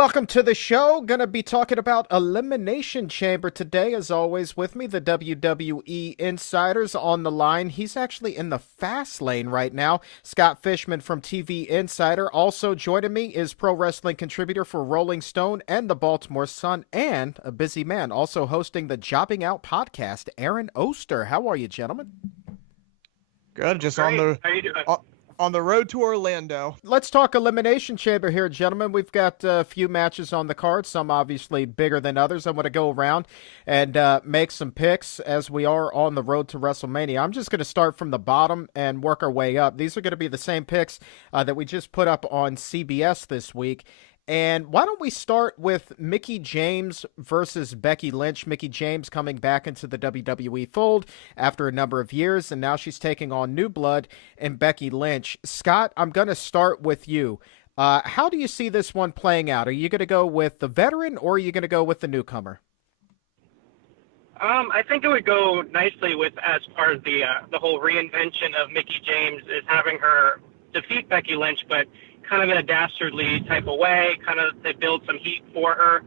Welcome to the show. Gonna be talking about Elimination Chamber today. As always, with me, the WWE Insiders on the line. He's actually in the fast lane right now. Scott Fishman from TV Insider. Also joining me is pro wrestling contributor for Rolling Stone and the Baltimore Sun, and a busy man, also hosting the Jobbing Out podcast, Aaron Oster. How are you, gentlemen? Good, just Great. How you doing? on the road to Orlando. Let's talk Elimination Chamber here, gentlemen. We've got a few matches on the card, some obviously bigger than others. I'm going to go around and make some picks as we are on the road to WrestleMania. I'm just going to start from the bottom and work our way up. These are going to be the same picks that we just put up on CBS this week. And why don't we start with Mickie James versus Becky Lynch? Mickie James coming back into the WWE fold after a number of years, and now she's taking on new blood in Becky Lynch. Scott, I'm going to start with you. How do you see this one playing out? Are you going to go with the veteran, or are you going to go with the newcomer? I think it would go nicely with as far as the whole reinvention of Mickie James is having her defeat Becky Lynch, but kind of in a dastardly type of way, kind of they build some heat for her.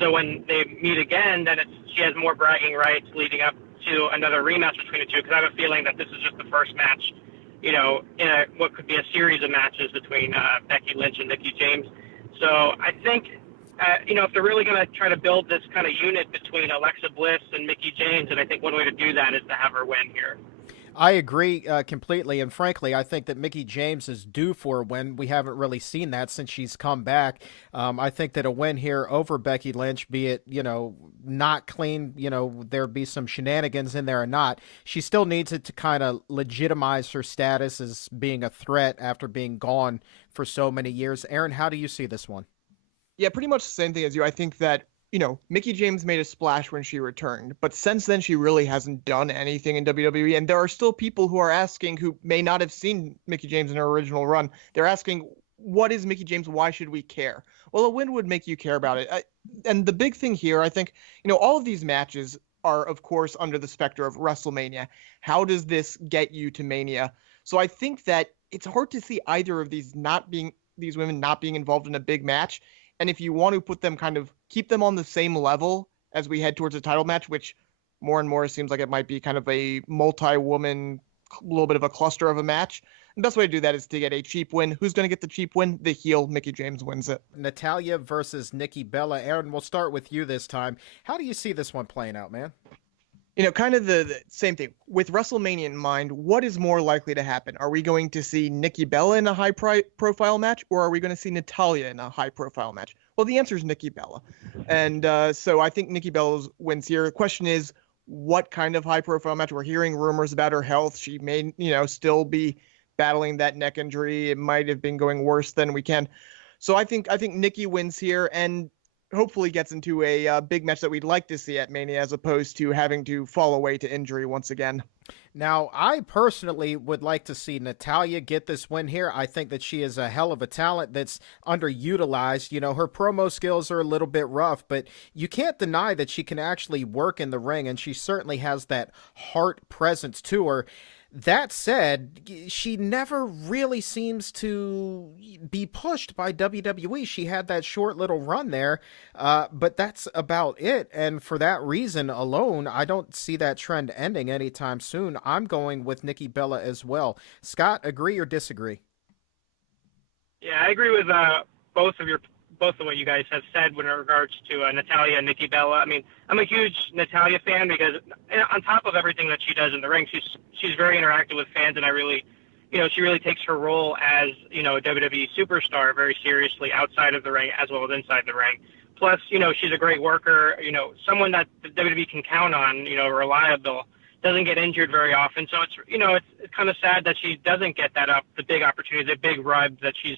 So when they meet again, then she has more bragging rights leading up to another rematch between the two, because I have a feeling that this is just the first match, in what could be a series of matches between Becky Lynch and Mickie James. So I think, if they're really going to try to build this kind of unit between Alexa Bliss and Mickie James, and I think one way to do that is to have her win here. I agree completely, and frankly, I think that Mickie James is due for a win. We haven't really seen that since she's come back. I think that a win here over Becky Lynch, be it, not clean, there be some shenanigans in there or not, she still needs it to kind of legitimize her status as being a threat after being gone for so many years. Aaron, how do you see this one? Yeah, pretty much the same thing as you. I think that Mickie James made a splash when she returned, but since then she really hasn't done anything in WWE. And there are still people who are asking, who may not have seen Mickie James in her original run. They're asking, what is Mickie James? Why should we care? Well, a win would make you care about it. And the big thing here, I think, all of these matches are, of course, under the specter of WrestleMania. How does this get you to Mania? So I think that it's hard to see either of these women not being involved in a big match. And if you want to put them keep them on the same level as we head towards a title match, which more and more seems like it might be kind of a multi-woman, little bit of a cluster of a match. The best way to do that is to get a cheap win. Who's going to get the cheap win? The heel, Mickie James, wins it. Natalya versus Nikki Bella. Aaron, we'll start with you this time. How do you see this one playing out, man? Kind of the same thing. With WrestleMania in mind, what is more likely to happen? Are we going to see Nikki Bella in a high-profile match, or are we going to see Natalya in a high-profile match? Well, the answer is Nikki Bella. And so I think Nikki Bella wins here. The question is, what kind of high-profile match? We're hearing rumors about her health. She may, still be battling that neck injury. It might have been going worse than we can. So I think Nikki wins here, and hopefully gets into a big match that we'd like to see at Mania, as opposed to having to fall away to injury once again. Now, I personally would like to see Natalya get this win here. I think that she is a hell of a talent that's underutilized. Her promo skills are a little bit rough, but you can't deny that she can actually work in the ring, and she certainly has that heart presence to her. That said, she never really seems to be pushed by WWE. She had that short little run there, but that's about it. And for that reason alone, I don't see that trend ending anytime soon. I'm going with Nikki Bella as well. Scott, agree or disagree? Yeah, I agree with both of what you guys have said with regards to Natalya and Nikki Bella. I mean, I'm a huge Natalya fan because on top of everything that she does in the ring, she's very interactive with fans, and I really, she really takes her role as, a WWE superstar very seriously outside of the ring as well as inside the ring. Plus, she's a great worker, someone that the WWE can count on, reliable, doesn't get injured very often. So it's kind of sad that she doesn't get the big opportunity, the big rub that she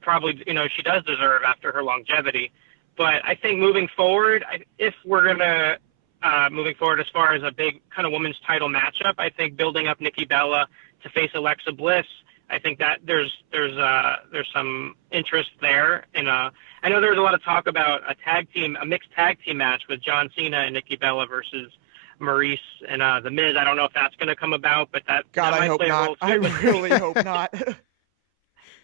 probably, she does deserve after her longevity. But I think moving forward, if we're going to, moving forward as far as a big kind of women's title matchup, I think building up Nikki Bella to face Alexa Bliss, I think that there's some interest there. And I know there was a lot of talk about a mixed tag team match with John Cena and Nikki Bella versus Maurice and The Miz. I don't know if that's going to come about, but that I might hope play a not. role too. I really hope not.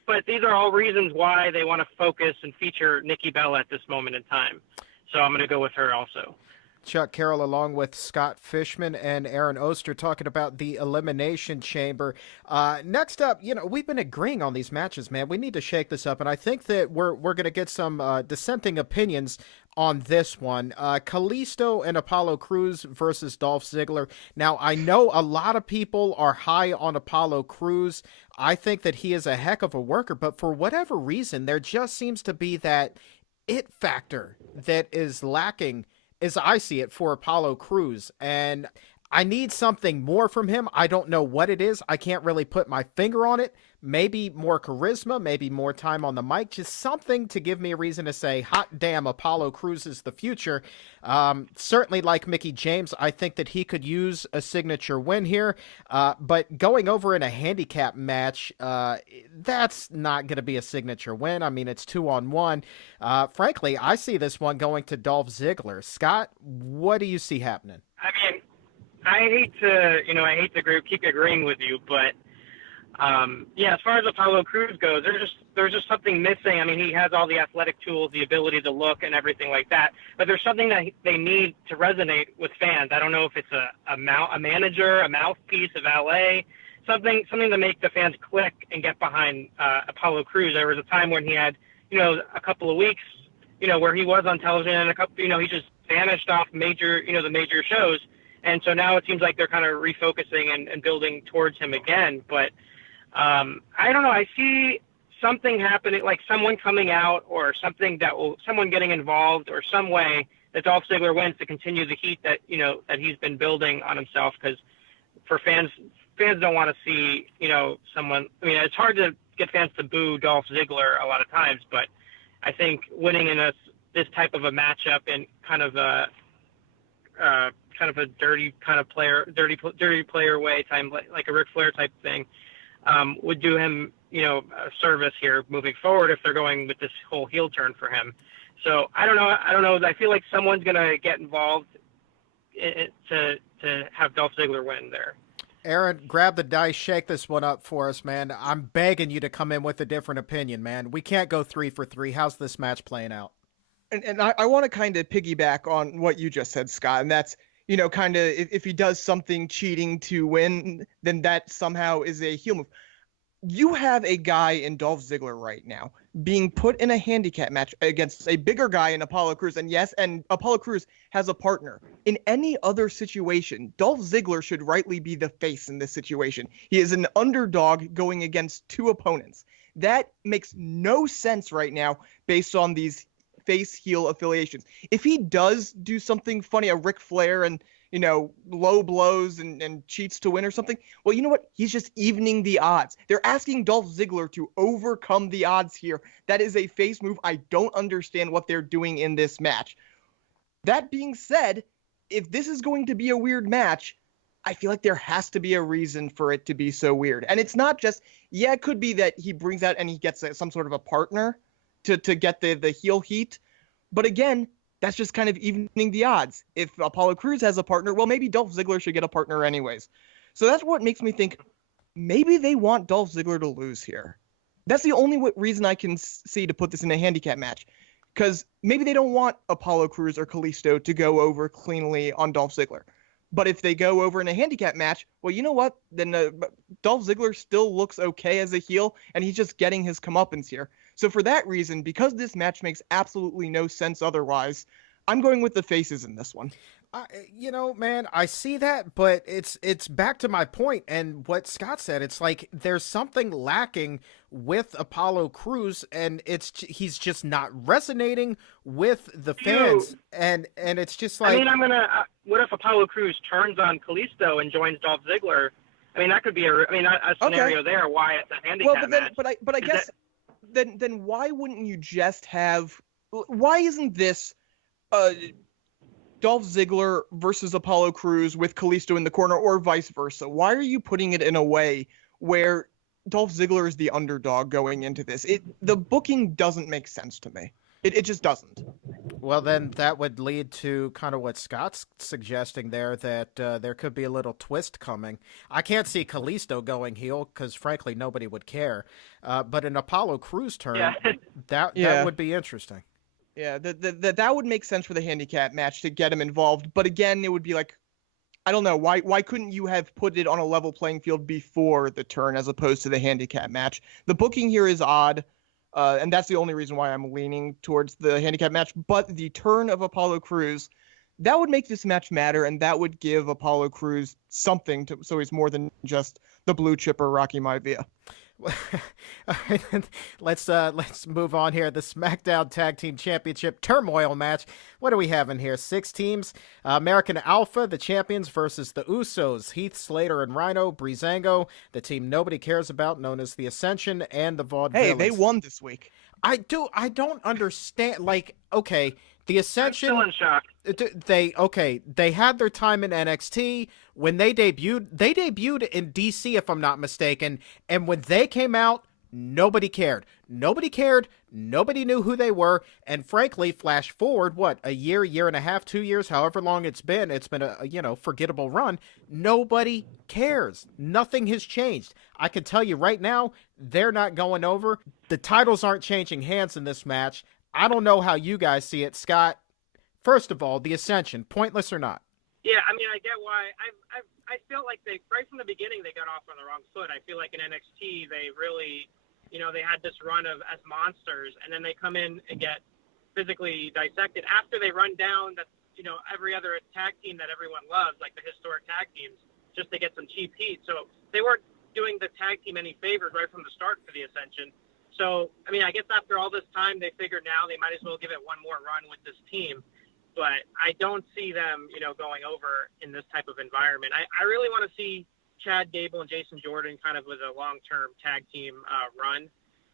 but these are all reasons why they want to focus and feature Nikki Bella at this moment in time. So I'm going to go with her also. Chuck Carroll along with Scott Fishman and Aaron Oster talking about the Elimination Chamber. Next up, we've been agreeing on these matches, man. We need to shake this up, and I think that we're going to get some dissenting opinions on this one. Kalisto and Apollo Crews versus Dolph Ziggler. Now, I know a lot of people are high on Apollo Crews. I think that he is a heck of a worker, but for whatever reason, there just seems to be that it factor that is lacking, as I see it, for Apollo Crews. And I need something more from him. I don't know what it is. I can't really put my finger on it. Maybe more charisma, maybe more time on the mic, just something to give me a reason to say, hot damn, Apollo Crews is the future. Certainly like Mickie James, I think that he could use a signature win here. But going over in a handicap match, that's not going to be a signature win. I mean, it's 2-on-1. Frankly, I see this one going to Dolph Ziggler. Scott, what do you see happening? I mean, I hate to keep agreeing with you, but as far as Apollo Crews goes, there's just something missing. I mean, he has all the athletic tools, the ability to look and everything like that, but there's something that they need to resonate with fans. I don't know if it's a manager, a mouthpiece, a valet, something to make the fans click and get behind Apollo Crews. There was a time when he had, a couple of weeks, where he was on television and he just vanished off the major shows. And so now it seems like they're kind of refocusing and building towards him again. But I don't know. I see something happening, like someone coming out or someone getting involved or some way that Dolph Ziggler wins to continue the heat that he's been building on himself. Because for fans don't want to see, someone. I mean, it's hard to get fans to boo Dolph Ziggler a lot of times, but I think winning in this type of a matchup and kind of a dirty player way, like a Ric Flair type thing, would do him, a service here moving forward if they're going with this whole heel turn for him. So I don't know. I feel like someone's going to get involved to have Dolph Ziggler win there. Aaron, grab the dice, shake this one up for us, man. I'm begging you to come in with a different opinion, man. We can't go 3 for 3. How's this match playing out? And I want to kind of piggyback on what you just said, Scott, and that's, kind of if he does something cheating to win, then that somehow is a heel move. You have a guy in Dolph Ziggler right now being put in a handicap match against a bigger guy in Apollo Crews. And yes, and Apollo Crews has a partner. In any other situation, Dolph Ziggler should rightly be the face in this situation. He is an underdog going against 2 opponents. That makes no sense right now based on these face heel affiliations. If he does do something funny, a Ric Flair and low blows and cheats to win or something, well, you know what? He's just evening the odds. They're asking Dolph Ziggler to overcome the odds here. That is a face move. I don't understand what they're doing in this match. That being said, if this is going to be a weird match, I feel like there has to be a reason for it to be so weird. And it's not just, it could be that he brings out and he gets some sort of a partner to get the heel heat. But again, that's just kind of evening the odds. If Apollo Crews has a partner, well, maybe Dolph Ziggler should get a partner anyways. So that's what makes me think maybe they want Dolph Ziggler to lose here. That's the only reason I can see to put this in a handicap match. Because maybe they don't want Apollo Crews or Kalisto to go over cleanly on Dolph Ziggler. But if they go over in a handicap match, well, you know what? Then Dolph Ziggler still looks okay as a heel, and he's just getting his comeuppance here. So for that reason, because this match makes absolutely no sense otherwise, I'm going with the faces in this one. Man, I see that, but it's back to my point and what Scott said. It's like there's something lacking with Apollo Crews, and he's just not resonating with the fans, and it's just like. I mean, what if Apollo Crews turns on Kalisto and joins Dolph Ziggler? I mean, that could be a scenario there. Why it's a handicap match? But I guess then why wouldn't you just have? Why isn't this Dolph Ziggler versus Apollo Crews with Kalisto in the corner, or vice versa? Why are you putting it in a way where Dolph Ziggler is the underdog going into this? The booking doesn't make sense to me. It just doesn't. Well, then that would lead to kind of what Scott's suggesting there, that there could be a little twist coming. I can't see Kalisto going heel because, frankly, nobody would care. But an Apollo Crews turn, Yeah. that would be interesting. Yeah, that would make sense for the handicap match to get him involved. But again, it would be like, I don't know, why couldn't you have put it on a level playing field before the turn as opposed to the handicap match? The booking here is odd. And that's the only reason why I'm leaning towards the handicap match. But the turn of Apollo Crews, that would make this match matter, and that would give Apollo Crews something so he's more than just the blue chipper Rocky Maivia. All right, let's move on here. The SmackDown Tag Team Championship turmoil match. What are we having here? 6 teams. American Alpha, the champions, versus the Usos. Heath Slater and Rhino. Breezango, the team nobody cares about, known as the Ascension, and the Vaudevillains. Hey, they won this week. I don't understand. Like, okay, the Ascension. I'm still in shock. They had their time in NXT. When they debuted in DC, if I'm not mistaken, and when they came out, nobody cared. Nobody knew who they were, and frankly, flash forward, a year and a half, 2 years, however long it's been a forgettable run. Nobody cares. Nothing has changed. I can tell you right now, they're not going over. The titles aren't changing hands in this match. I don't know how you guys see it, Scott. First of all, the Ascension, pointless or not? Yeah, I mean, I get why. I feel like they, right from the beginning, they got off on the wrong foot. I feel like in NXT, they really, they had this run of as monsters, and then they come in and get physically dissected after they run down that, every other tag team that everyone loves, like the historic tag teams, just to get some cheap heat. So they weren't doing the tag team any favors right from the start for the Ascension. So, I mean, I guess after all this time, they figured now they might as well give it one more run with this team. But I don't see them, going over in this type of environment. I really want to see Chad Gable and Jason Jordan kind of with a long-term tag team run.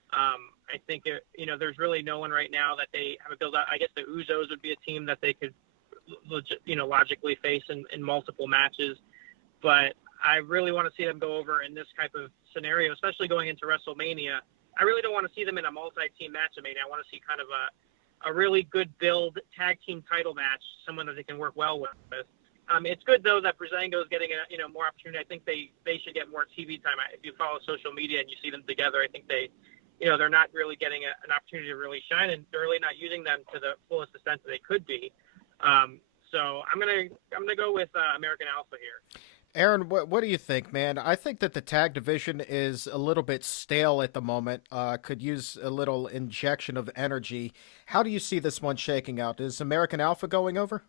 I think, there's really no one right now that they have a build out. I guess the Usos would be a team that they could, logically face in multiple matches. But I really want to see them go over in this type of scenario, especially going into WrestleMania. I really don't want to see them in a multi-team match at Mania. I want to see kind of a really good build tag team title match, someone that they can work well with. It's good though that Breezango is getting more opportunity. I think they should get more TV time. If you follow social media and you see them together, I think they're not really getting an opportunity to really shine, and they're really not using them to the fullest extent that they could be. So I'm gonna go with American Alpha here. Aaron, what do you think, man? I think that the tag division is a little bit stale at the moment. Could use a little injection of energy. How do you see this one shaking out? Is American Alpha going over?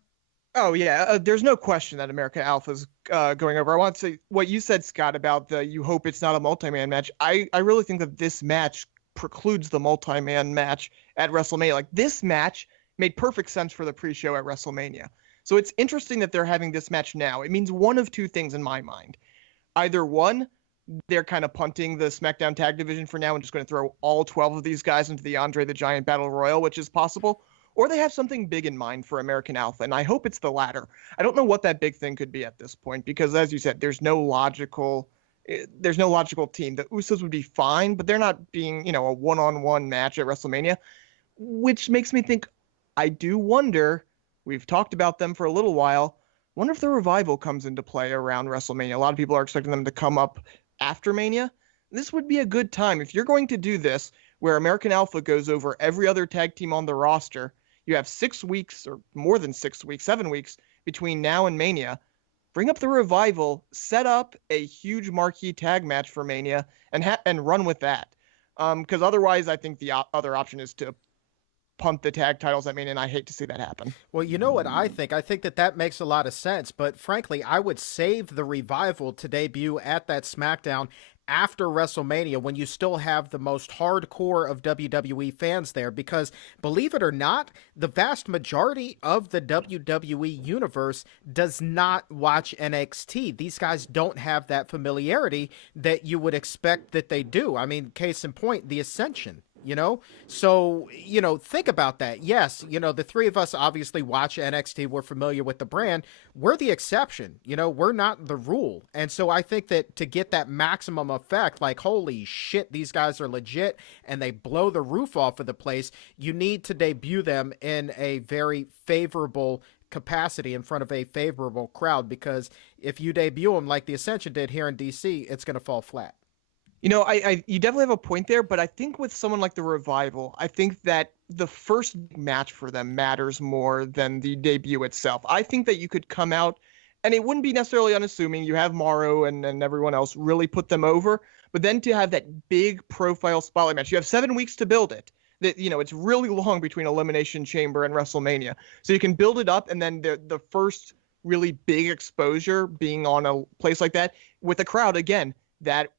Oh, yeah. There's no question that American Alpha's going over. I want to say what you said, Scott, about you hope it's not a multi-man match. I really think that this match precludes the multi-man match at WrestleMania. Like, this match made perfect sense for the pre-show at WrestleMania. So it's interesting that they're having this match now. It means one of two things in my mind. Either one, they're kind of punting the SmackDown tag division for now and just going to throw all 12 of these guys into the Andre the Giant Battle Royal, which is possible. Or they have something big in mind for American Alpha, and I hope it's the latter. I don't know what that big thing could be at this point, because as you said, there's no logical team. The Usos would be fine, but they're not being, a one-on-one match at WrestleMania, which makes me think, I do wonder. We've talked about them for a little while. Wonder if the Revival comes into play around WrestleMania. A lot of people are expecting them to come up after Mania. This would be a good time. If you're going to do this, where American Alpha goes over every other tag team on the roster, you have 6 weeks or more than 6 weeks, 7 weeks between now and Mania. Bring up the Revival, set up a huge marquee tag match for Mania, and run with that. Because otherwise, I think the other option is to punt the tag titles. I mean, and I hate to see that happen. Well, you know what I think? I think that makes a lot of sense, but frankly, I would save the Revival to debut at that SmackDown after WrestleMania, when you still have the most hardcore of WWE fans there, because believe it or not, the vast majority of the WWE universe does not watch NXT. These guys don't have that familiarity that you would expect that they do. I mean, case in point, the Ascension. you know? So, think about that. Yes, the three of us obviously watch NXT. We're familiar with the brand. We're the exception. We're not the rule. And so I think that to get that maximum effect, like, holy shit, these guys are legit and they blow the roof off of the place, you need to debut them in a very favorable capacity in front of a favorable crowd, because if you debut them like the Ascension did here in DC, it's going to fall flat. You definitely have a point there, but I think with someone like the Revival, I think that the first match for them matters more than the debut itself. I think that you could come out, and it wouldn't be necessarily unassuming. You have Morrow and everyone else really put them over, but then to have that big profile spotlight match, you have 7 weeks to build it. It's really long between Elimination Chamber and WrestleMania, so you can build it up, and then the first really big exposure being on a place like that with a crowd again that,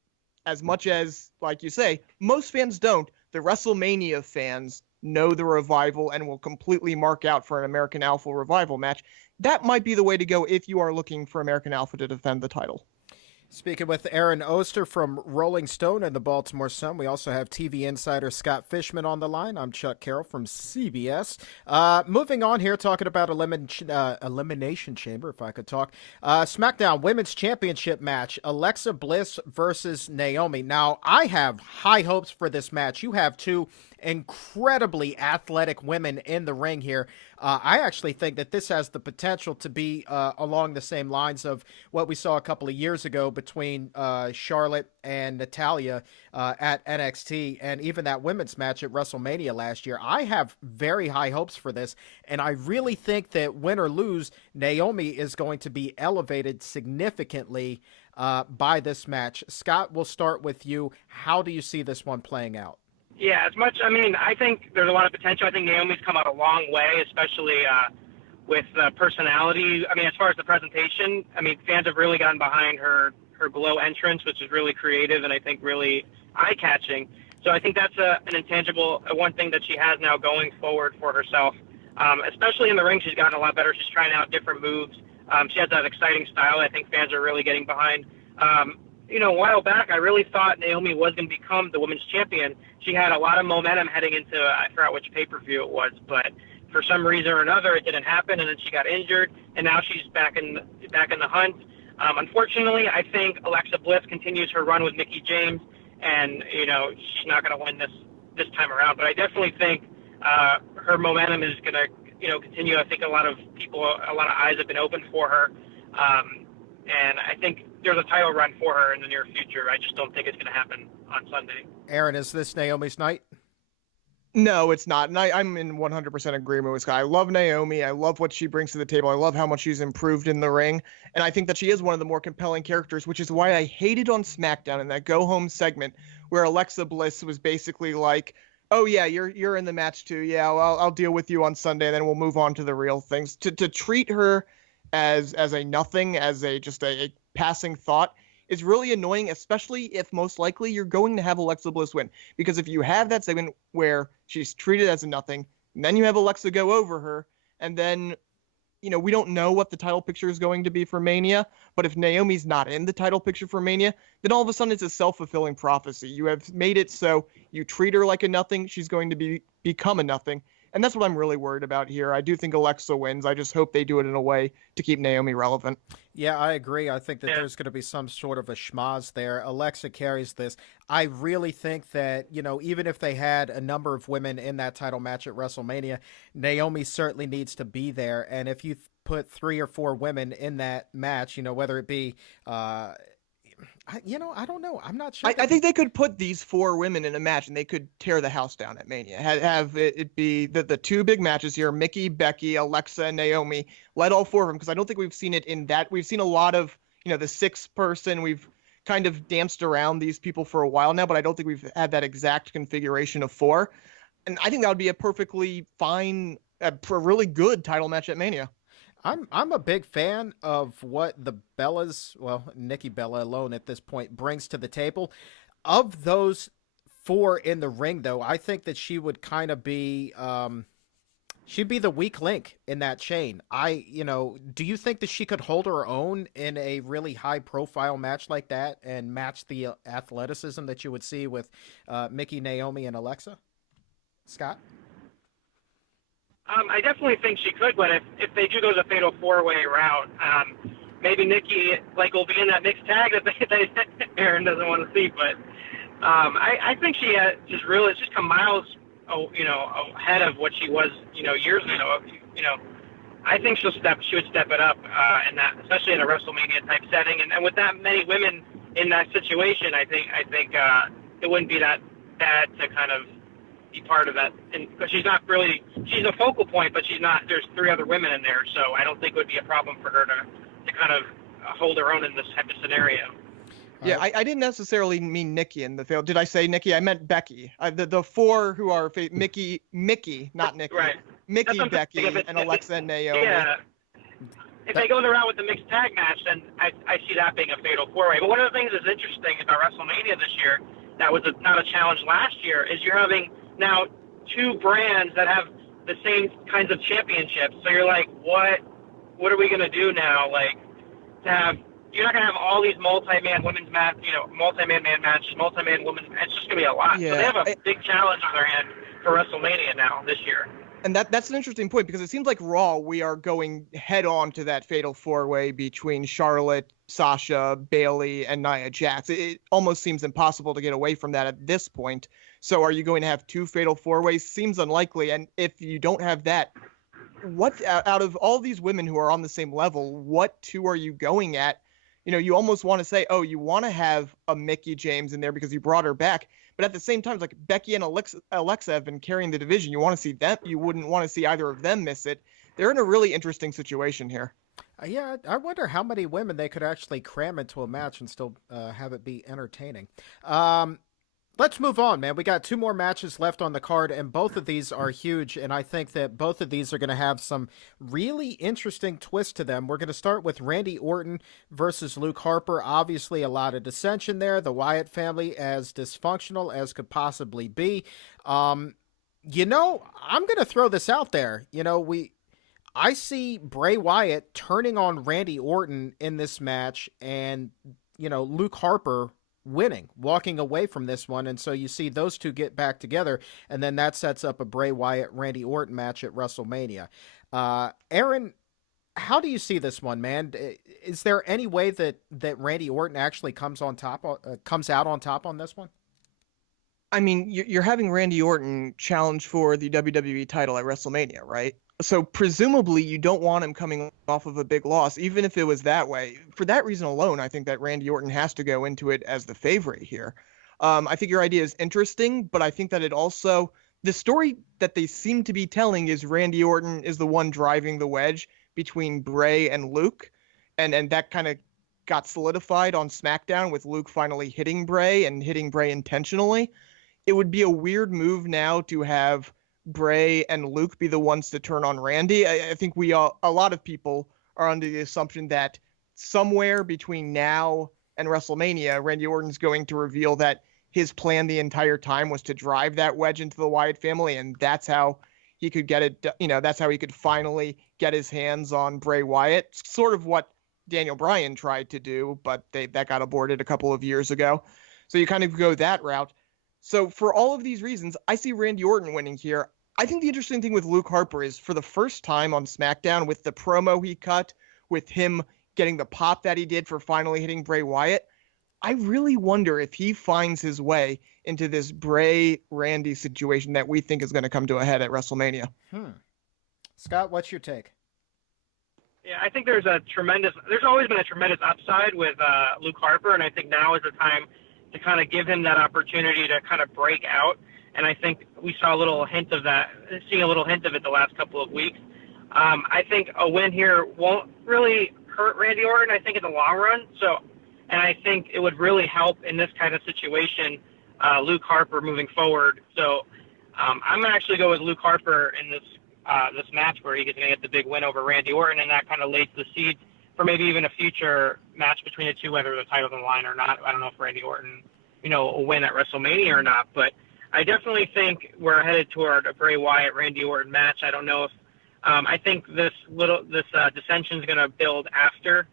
as much as, like you say, most fans don't, the WrestleMania fans know the Revival and will completely mark out for an American Alpha Revival match. That might be the way to go if you are looking for American Alpha to defend the title. Speaking with Aaron Oster from Rolling Stone and the Baltimore Sun, we also have TV insider Scott Fishman on the line. I'm Chuck Carroll from CBS. Moving on here, talking about Elimination Chamber, if I could talk. SmackDown Women's Championship match, Alexa Bliss versus Naomi. Now, I have high hopes for this match. You have two incredibly athletic women in the ring here. I actually think that this has the potential to be along the same lines of what we saw a couple of years ago between Charlotte and Natalya at NXT, and even that women's match at WrestleMania last year. I have very high hopes for this, and I really think that win or lose, Naomi is going to be elevated significantly by this match. Scott, we'll start with you. How do you see this one playing out? Yeah, I think there's a lot of potential. I think Naomi's come out a long way, especially with personality. As far as the presentation, fans have really gotten behind her glow entrance, which is really creative and I think really eye-catching. So I think that's an intangible, one thing that she has now going forward for herself. Especially in the ring, she's gotten a lot better. She's trying out different moves. She has that exciting style I think fans are really getting behind. A while back, I really thought Naomi was going to become the women's champion. She had a lot of momentum heading into, I forgot which pay-per-view it was, but for some reason or another, it didn't happen, and then she got injured, and now she's back in the hunt. Unfortunately, I think Alexa Bliss continues her run with Mickie James, and she's not going to win this time around. But I definitely think her momentum is going to continue. I think a lot of eyes have been opened for her. And I think there's a title run for her in the near future. I just don't think it's going to happen on Sunday. Aaron, is this Naomi's night? No, it's not. And I'm in 100% agreement with Scott. I love Naomi. I love what she brings to the table. I love how much she's improved in the ring. And I think that she is one of the more compelling characters, which is why I hated on SmackDown in that go home segment where Alexa Bliss was basically like, oh yeah, you're in the match too. Yeah, well, I'll deal with you on Sunday, and then we'll move on to the real things. To treat her as a nothing, as a passing thought, is really annoying, especially if most likely you're going to have Alexa Bliss win. Because if you have that segment where she's treated as a nothing, and then you have Alexa go over her, and then, we don't know what the title picture is going to be for Mania, but if Naomi's not in the title picture for Mania, then all of a sudden it's a self-fulfilling prophecy. You have made it so you treat her like a nothing, she's going to become a nothing. And that's what I'm really worried about here. I do think Alexa wins. I just hope they do it in a way to keep Naomi relevant. Yeah, I agree. I think that there's going to be some sort of a schmoz there. Alexa carries this. I really think that, even if they had a number of women in that title match at WrestleMania, Naomi certainly needs to be there. And if you put 3 or 4 women in that match, whether it be I don't know. I'm not sure. I think they could put these 4 women in a match and they could tear the house down at Mania. Have it be the 2 big matches here: Mickie, Becky, Alexa, and Naomi. Let all 4 of them, because I don't think we've seen it in that. We've seen a lot of the 6-person. We've kind of danced around these people for a while now, but I don't think we've had that exact configuration of 4. And I think that would be a perfectly fine, a really good title match at Mania. I'm a big fan of what the Bellas, well, Nikki Bella alone at this point, brings to the table. Of those 4 in the ring, though, I think that she would kind of be, she'd be the weak link in that chain. Do you think that she could hold her own in a really high-profile match like that and match the athleticism that you would see with Mickie, Naomi, and Alexa? Scott? I definitely think she could, but if they do go the fatal four-way route, maybe Nikki will be in that mixed tag that Aaron doesn't want to see. But I think she just come miles, ahead of what she was, years ago. I think she would step it up in that, especially in a WrestleMania type setting, and with that many women in that situation, I think it wouldn't be that bad to kind of be part of that, and because she's a focal point, but she's not. There's three other women in there, so I don't think it would be a problem for her to kind of hold her own in this type of scenario. Yeah, I didn't necessarily mean Nikki in the field. Did I say Nikki? I meant Becky. The four who are Mickey, not Nikki. Right. Mickey, Becky, and Alexa and Naomi. Yeah. If they go the route with the mixed tag match, then I see that being a fatal four-way. But one of the things that's interesting about WrestleMania this year, that was not a challenge last year, is you're having now two brands that have the same kinds of championships. So you're like, what are we going to do now? You're not going to have all these multi-man women's match, multi-man man matches, multi-man women's. It's just going to be a lot. Yeah. So they have a big challenge on their hand for WrestleMania now this year. And that's an interesting point, because it seems like Raw, we are going head on to that fatal four-way between Charlotte, Sasha, Bayley, and Nia Jax. It almost seems impossible to get away from that at this point. So are you going to have two fatal four-ways? Seems unlikely. And if you don't have that, what out of all these women who are on the same level, what two are you going at? You almost want to say, oh, you want to have a Mickie James in there because you brought her back. But at the same time, it's like Becky and Alexa have been carrying the division. You want to see them. You wouldn't want to see either of them miss it. They're in a really interesting situation here. Yeah, I wonder how many women they could actually cram into a match and still have it be entertaining. Let's move on, man. We got two more matches left on the card, and both of these are huge, and I think that both of these are going to have some really interesting twists to them. We're going to start with Randy Orton versus Luke Harper. Obviously, a lot of dissension there. The Wyatt family as dysfunctional as could possibly be. I'm going to throw this out there. I see Bray Wyatt turning on Randy Orton in this match, and, Luke Harper winning, walking away from this one. And so you see those two get back together, and then that sets up a Bray Wyatt Randy Orton match at WrestleMania. Aaron, how do you see this one, man? Is there any way that Randy Orton actually comes out on top on this one? I mean, you're having Randy Orton challenge for the WWE title at WrestleMania, right? So presumably you don't want him coming off of a big loss, even if it was that way. For that reason alone, I think that Randy Orton has to go into it as the favorite here. I think your idea is interesting, but I think that it also, the story that they seem to be telling is Randy Orton is the one driving the wedge between Bray and Luke. And that kind of got solidified on SmackDown with Luke finally hitting Bray and hitting Bray intentionally. It would be a weird move now to have Bray and Luke be the ones to turn on Randy. I think a lot of people are under the assumption that somewhere between now and WrestleMania, Randy Orton's going to reveal that his plan the entire time was to drive that wedge into the Wyatt family, and that's how he could get it. That's how he could finally get his hands on Bray Wyatt. Sort of what Daniel Bryan tried to do, but that got aborted a couple of years ago. So you kind of go that route. So for all of these reasons, I see Randy Orton winning here. I think the interesting thing with Luke Harper is for the first time on SmackDown, with the promo he cut, with him getting the pop that he did for finally hitting Bray Wyatt, I really wonder if he finds his way into this Bray-Randy situation that we think is going to come to a head at WrestleMania. Scott, what's your take? Yeah, I think there's always been a tremendous upside with Luke Harper, and I think now is the time to kind of give him that opportunity to kind of break out. And I think we saw a little hint of that, seeing a little hint of it the last couple of weeks. I think a win here won't really hurt Randy Orton, I think, in the long run. And I think it would really help in this kind of situation, Luke Harper moving forward. So I'm going to actually go with Luke Harper in this match where he's going to get the big win over Randy Orton, and that kind of lays the seeds for maybe even a future match between the two, whether the title's on the line or not. I don't know if Randy Orton, will win at WrestleMania or not, but I definitely think we're headed toward a Bray Wyatt Randy Orton match. I don't know if I think this dissension is going to build after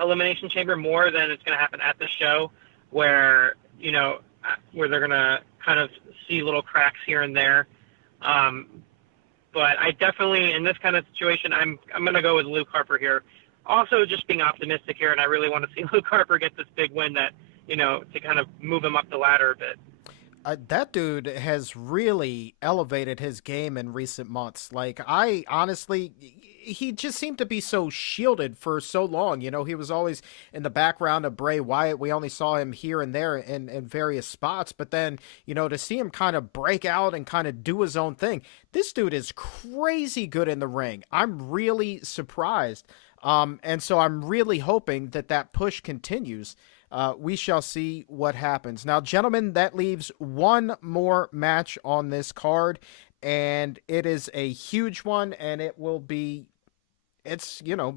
Elimination Chamber more than it's going to happen at the show, where they're going to kind of see little cracks here and there. But I definitely, in this kind of situation, I'm going to go with Luke Harper here. Also, just being optimistic here, and I really want to see Luke Harper get this big win that, to kind of move him up the ladder a bit. That dude has really elevated his game in recent months. Like, I honestly, he just seemed to be so shielded for so long. He was always in the background of Bray Wyatt. We only saw him here and there in various spots. But then, to see him kind of break out and kind of do his own thing, this dude is crazy good in the ring. I'm really surprised. And so I'm really hoping that push continues. We shall see what happens. Now, gentlemen, that leaves one more match on this card, and it is a huge one, and it's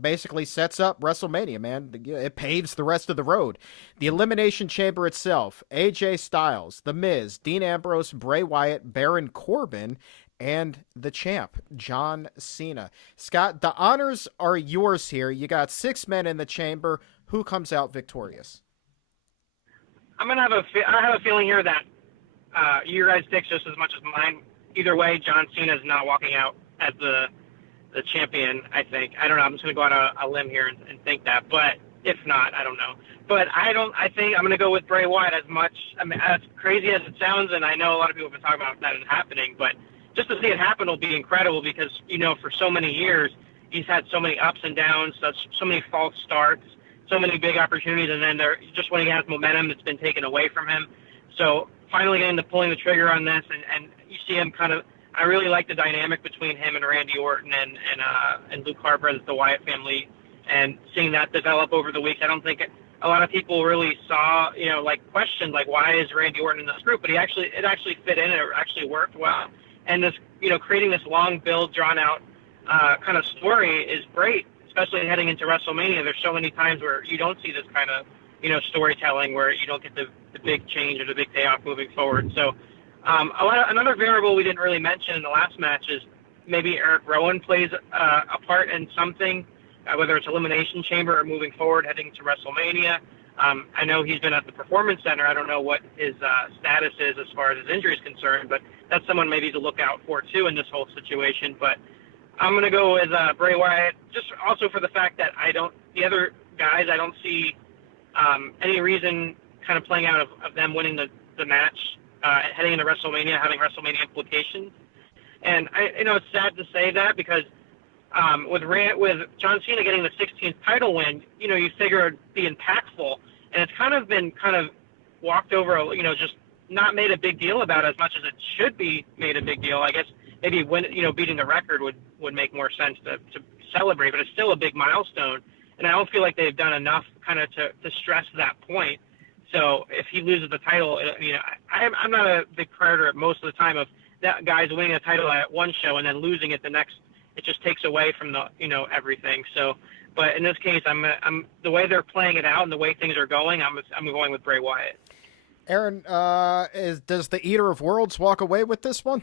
basically sets up WrestleMania, man. It paves the rest of the road. The Elimination Chamber itself, AJ Styles, The Miz, Dean Ambrose, Bray Wyatt, Baron Corbin, and the champ, John Cena. Scott, the honors are yours here. You got 6 men in the chamber. Who comes out victorious? I have a feeling here that your guys' picks just as much as mine. Either way, John Cena is not walking out as the champion. I think. I don't know. I'm just going to go out on a limb here and think that. But if not, I don't know. But I think I'm going to go with Bray Wyatt as crazy as it sounds, and I know a lot of people have been talking about that happening, but just to see it happen will be incredible because, for so many years, he's had so many ups and downs, so many false starts, so many big opportunities, and then just when he has momentum, it's been taken away from him. So finally getting to pulling the trigger on this, and you see him I really like the dynamic between him and Randy Orton and Luke Harper as the Wyatt family, and seeing that develop over the weeks. I don't think a lot of people really saw, questioned, why is Randy Orton in this group? But it actually fit in, and it actually worked well. And this, creating this long build, drawn out kind of story is great, especially heading into WrestleMania. There's so many times where you don't see this kind of, storytelling where you don't get the big change or the big payoff moving forward. So another variable we didn't really mention in the last match is maybe Eric Rowan plays a part in something, whether it's Elimination Chamber or moving forward heading to WrestleMania. I know he's been at the Performance Center. I don't know what his status is as far as his injury is concerned, but that's someone maybe to look out for too in this whole situation. But I'm going to go with Bray Wyatt, just also for the fact that the other guys, I don't see any reason kind of playing out of them winning the match heading into WrestleMania, having WrestleMania implications. And it's sad to say that because with John Cena getting the 16th title win, you figure it'd be impactful, and it's kind of been walked over, just not made a big deal about as much as it should be made a big deal. I guess maybe when beating the record would make more sense to celebrate, but it's still a big milestone, and I don't feel like they've done enough kind of to stress that point. So if he loses the title, I'm not a big prior most of the time of that guys winning a title at one show and then losing it the next. It just takes away from the everything. So, but in this case, I'm the way they're playing it out and the way things are going, I'm going with Bray Wyatt. Aaron, does the Eater of Worlds walk away with this one?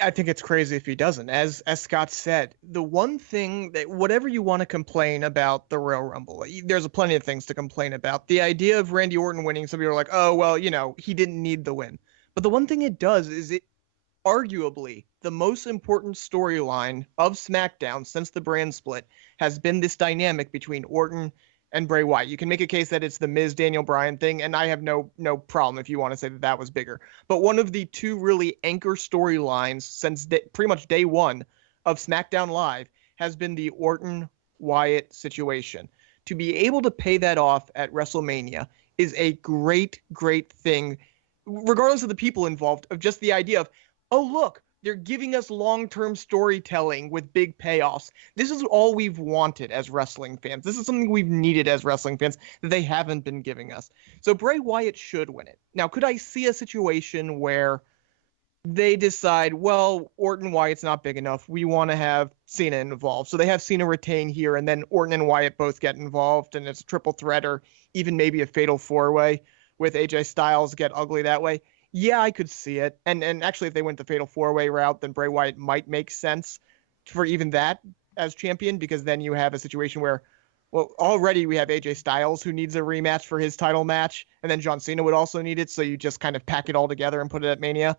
I think it's crazy if he doesn't. As Scott said, the one thing that whatever you want to complain about the Royal Rumble, there's plenty of things to complain about. The idea of Randy Orton winning, some people are like, oh, well, he didn't need the win. But the one thing it does is it arguably the most important storyline of SmackDown since the brand split has been this dynamic between Orton and Bray Wyatt. You can make a case that it's the Miz Daniel Bryan thing, and I have no problem if you want to say that was bigger. But one of the two really anchor storylines since pretty much day one of SmackDown Live has been the Orton Wyatt situation. To be able to pay that off at WrestleMania is a great thing, regardless of the people involved, of just the idea of, oh, look, they're giving us long-term storytelling with big payoffs. This is all we've wanted as wrestling fans. This is something we've needed as wrestling fans that they haven't been giving us. So Bray Wyatt should win it. Now, could I see a situation where they decide, well, Orton Wyatt's not big enough. We want to have Cena involved. So they have Cena retain here, and then Orton and Wyatt both get involved, and it's a triple threat or even maybe a fatal four-way with AJ Styles get ugly that way. Yeah, I could see it. And actually, if they went the fatal four-way route, then Bray Wyatt might make sense for even that as champion, because then you have a situation where, well, already we have AJ Styles who needs a rematch for his title match, and then John Cena would also need it, so you just kind of pack it all together and put it at Mania.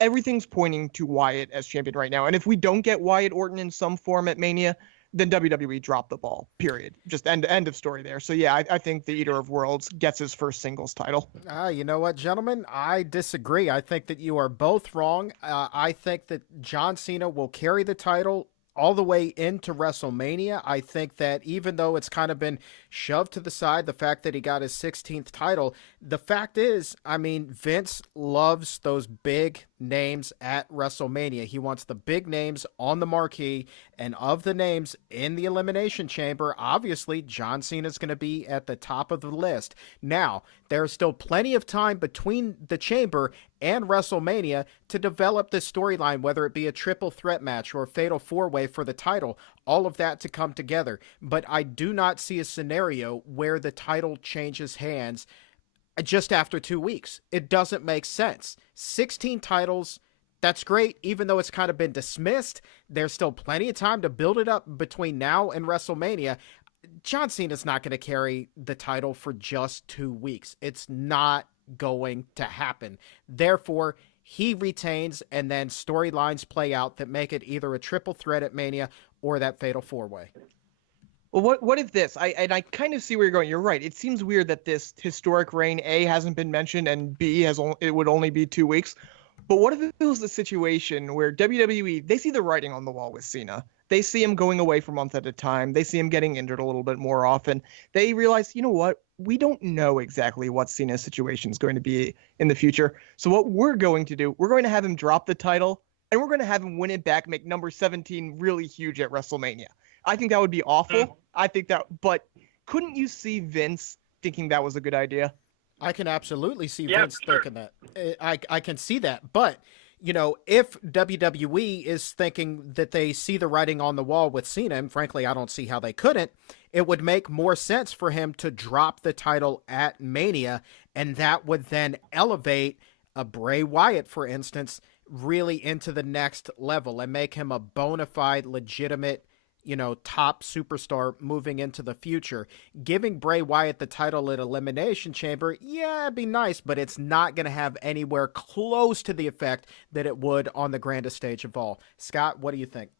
Everything's pointing to Wyatt as champion right now. And if we don't get Wyatt Orton in some form at Mania, then WWE dropped the ball, period. Just end of story there. So yeah, I think the Eater of Worlds gets his first singles title. You know what, gentlemen? I disagree. I think that you are both wrong. I think that John Cena will carry the title all the way into WrestleMania. I think that even though it's kind of been shoved to the side, the fact that he got his 16th title, the fact is, I mean, Vince loves those big names at WrestleMania. He wants the big names on the marquee, and of the names in the Elimination Chamber, obviously, John Cena is going to be at the top of the list. Now, there's still plenty of time between the Chamber and WrestleMania to develop this storyline, whether it be a triple threat match or a fatal four-way for the title, all of that to come together. But I do not see a scenario where the title changes hands just after 2 weeks. It doesn't make sense. 16 titles, that's great, even though it's kind of been dismissed. There's still plenty of time to build it up between now and WrestleMania. John Cena's not going to carry the title for just 2 weeks. It's not going to happen. Therefore, he retains, and then storylines play out that make it either a triple threat at Mania or that fatal four-way. Well, what if this? I kind of see where you're going. You're right. It seems weird that this historic reign, A, hasn't been mentioned, and B, it would only be 2 weeks. But what if it was the situation where WWE, they see the writing on the wall with Cena. They see him going away for months at a time. They see him getting injured a little bit more often. They realize, you know what? We don't know exactly what Cena's situation is going to be in the future. So what we're going to do, we're going to have him drop the title, and we're going to have him win it back, make number 17 really huge at WrestleMania. I think that would be awful. But couldn't you see Vince thinking that was a good idea? I can absolutely see Vince thinking that. I can see that. But, you know, if WWE is thinking that they see the writing on the wall with Cena, and frankly, I don't see how they couldn't, it would make more sense for him to drop the title at Mania, and that would then elevate a Bray Wyatt, for instance, really into the next level and make him a bona fide, legitimate, you know, top superstar moving into the future. Giving Bray Wyatt the title at Elimination Chamber, yeah, it'd be nice, but it's not going to have anywhere close to the effect that it would on the grandest stage of all. Scott, what do you think?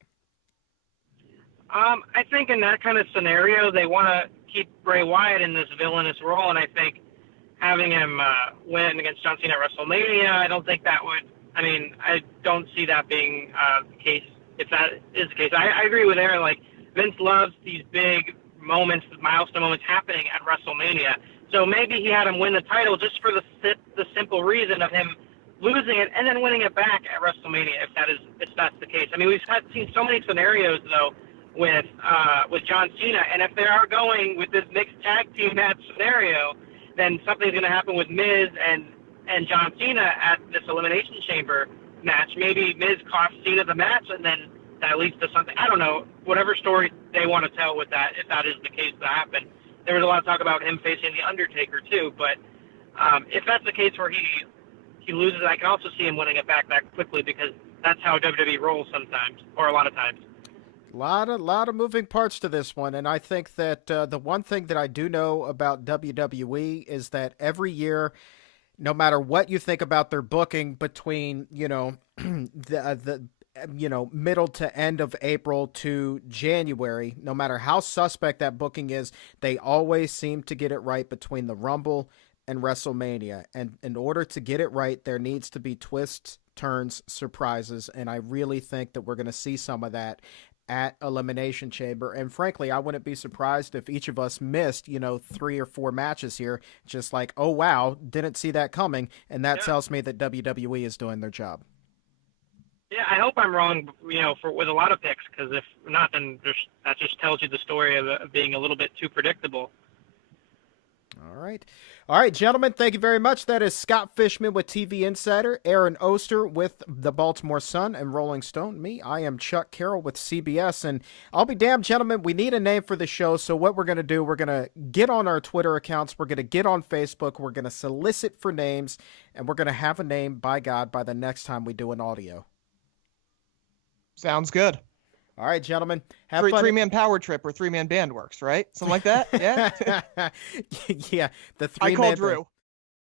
I think in that kind of scenario, they want to keep Bray Wyatt in this villainous role, and I think having him win against John Cena at WrestleMania, I don't think that would, I don't see that being the case. If that is the case, I agree with Aaron. Like, Vince loves these big moments, milestone moments happening at WrestleMania. So maybe he had him win the title just for the simple reason of him losing it and then winning it back at WrestleMania. If that's the case. We've seen so many scenarios though with John Cena, and if they are going with this mixed tag team match scenario, then something's going to happen with Miz and John Cena at this Elimination Chamber match. Maybe Miz cost Cena the match, and then that leads to something. I don't know. Whatever story they want to tell with that, if that is the case to happen. There was a lot of talk about him facing The Undertaker too, but if that's the case where he loses, I can also see him winning it back quickly, because that's how WWE rolls sometimes, or a lot of times. Lot of moving parts to this one, and I think that the one thing that I do know about WWE is that every year, no matter what you think about their booking between, you know, the middle to end of April to January, no matter how suspect that booking is, they always seem to get it right between the Rumble and WrestleMania. And in order to get it right, there needs to be twists, turns, surprises, and I really think that we're going to see some of that at Elimination Chamber. And frankly, I wouldn't be surprised if each of us missed, 3 or 4 matches here, just like, oh wow, didn't see that coming, and that tells me that WWE is doing their job. Yeah, I hope I'm wrong, with a lot of picks, because if not, then that just tells you the story of being a little bit too predictable. All right, gentlemen, thank you very much. That is Scott Fishman with TV Insider, Aaron Oster with the Baltimore Sun and Rolling Stone. Me, I am Chuck Carroll with CBS, and I'll be damned, gentlemen, we need a name for the show, so what we're going to do, we're going to get on our Twitter accounts, we're going to get on Facebook, we're going to solicit for names, and we're going to have a name, by God, by the next time we do an audio. Sounds good. All right, gentlemen. Have fun. 3-man power trip or 3-man band works, right? Something like that? Yeah. Yeah. The 3-man. I called Drew.